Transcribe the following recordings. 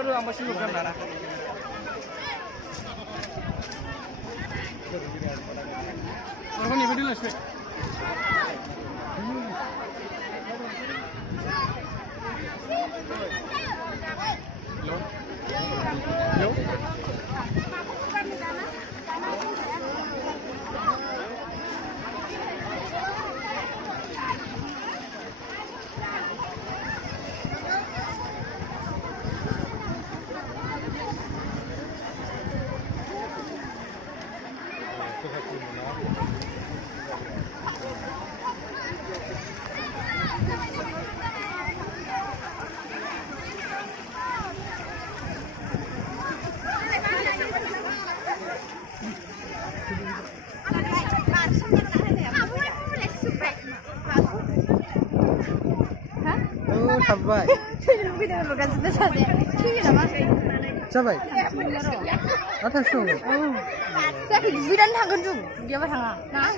aduh ambas ini bukan nana. Orang ni berdua sih. Hello. Tabai. Tabai. Atas tu. Saya hiburan tangan tu, dia apa tangan? Nah,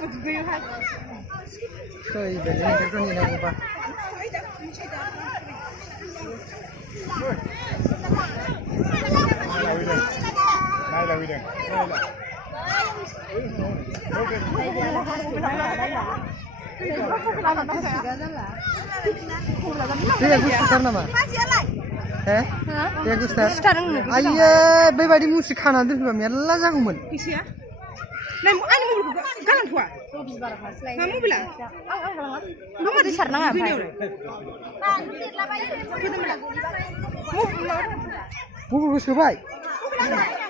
So ibu ni tu ni nak apa? Dia gustar nama? Eh? Dia gustar? Ayah, berbadi musik khana tu juga mela jaguman. Nah, ani mau galan tua. Kamu bilang? Kamu ada sarana apa? Bubur sebai. Mami.